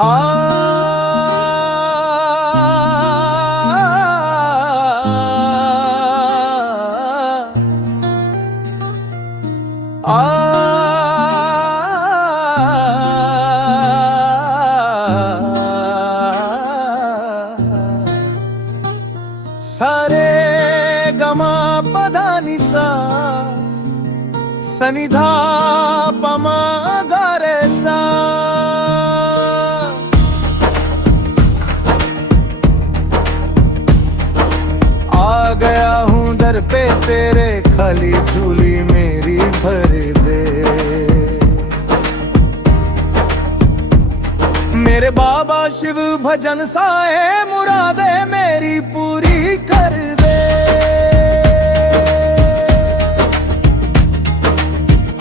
आ सारे गमा पधा निसा सनिधा पमा गारे सा। आ गया हूँ दर पे तेरे, खाली झूली मेरी भर दे। मेरे बाबा शिव भजन साए, मुरादे मेरी पूरी कर दे।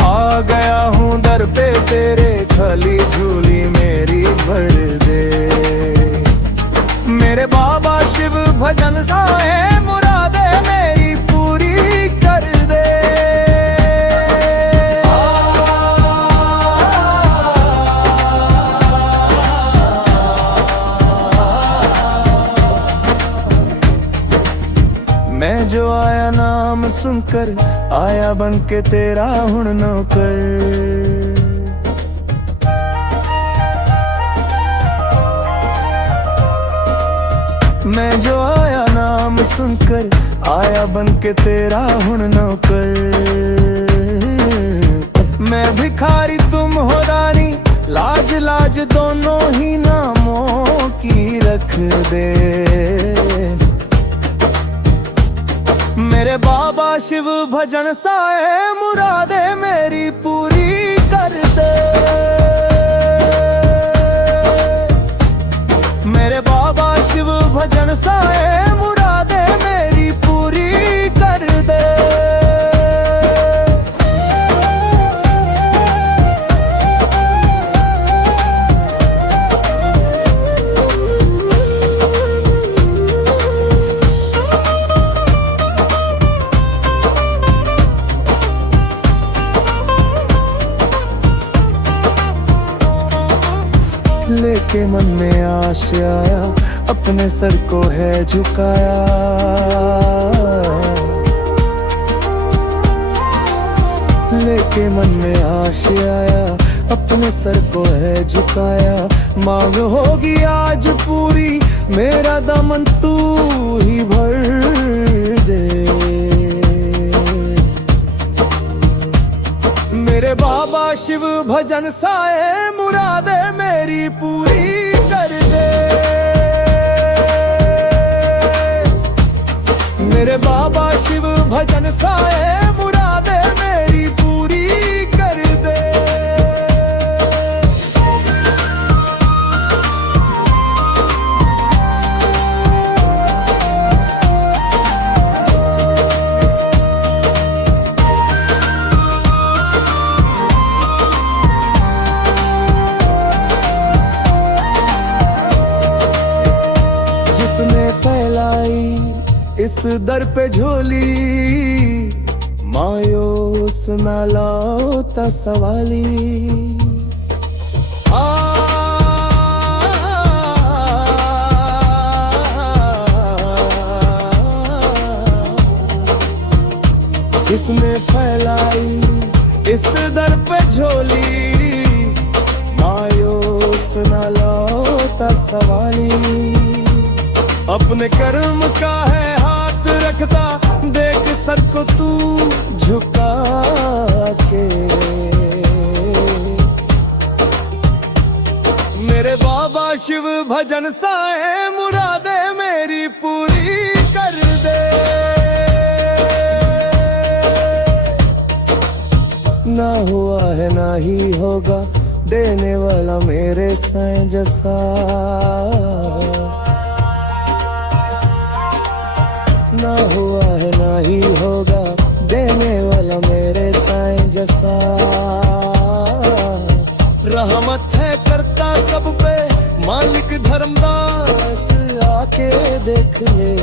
आ गया हूँ दर पे तेरे, खाली झूली मेरी भर दे। मेरे बाबा शिव भजन साए, मुरादे मेरी पूरी कर दे। मैं जो आया नाम सुनकर, आया बन के तेरा हुण नौकर। मैं जो आया नाम सुनकर, आया बन के तेरा हुण नौकर। मैं भिखारी तुम हो रानी, लाज लाज दोनों ही नामों की रख दे। मेरे बाबा शिव भजन साए, मुरादे मेरी पूरी कर दे। मेरे बाबा शिव भजन साए, मुरादे मेरी पूरी कर दे। लेके मन में आश आया, अपने सर को है झुकाया। लेके मन में आश आया, अपने सर को है झुकाया। मांग होगी आज पूरी, मेरा दामन तू ही भर दे। मेरे बाबा शिव भजन साए, मुरादे मेरी पूरी कर दे। मेरे बाबा शिव भजन साए, मुरादे मेरी पूरी कर दे। जिसने फैलाई इस दर पे झोली, मायूस न लौटा सवाली। जिसने फैलाई इस दर पे झोली, मायूस न लौटा सवाली। अपने कर्म का है हाथ रखता, देख सर को तू झुका के। मेरे बाबा शिव भजन साए, मुरादे मेरी पूरी कर दे। ना हुआ है ना ही होगा, देने वाला मेरे साईं जैसा। ना हुआ है ना ही होगा, देने वाला मेरे साईं जैसा। रहमत है करता सब पे, मालिक धर्मदास आके देख ले।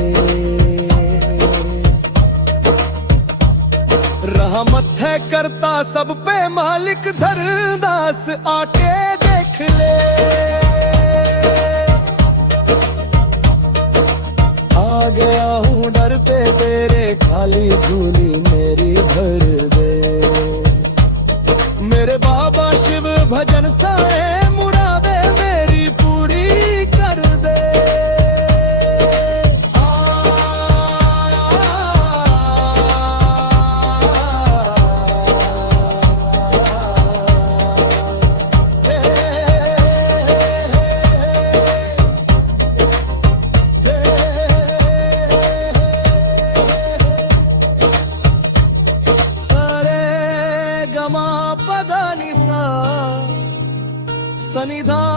रहमत है करता सब पे, मालिक धर्मदास आके देख ले। गया हूँ डरते तेरे, खाली झूली मेरी भर दे। मेरे बाबा शिव भजन सारे मुरादे मेरी पूरी कर दे। सरे गमा पदा निसा सनिधा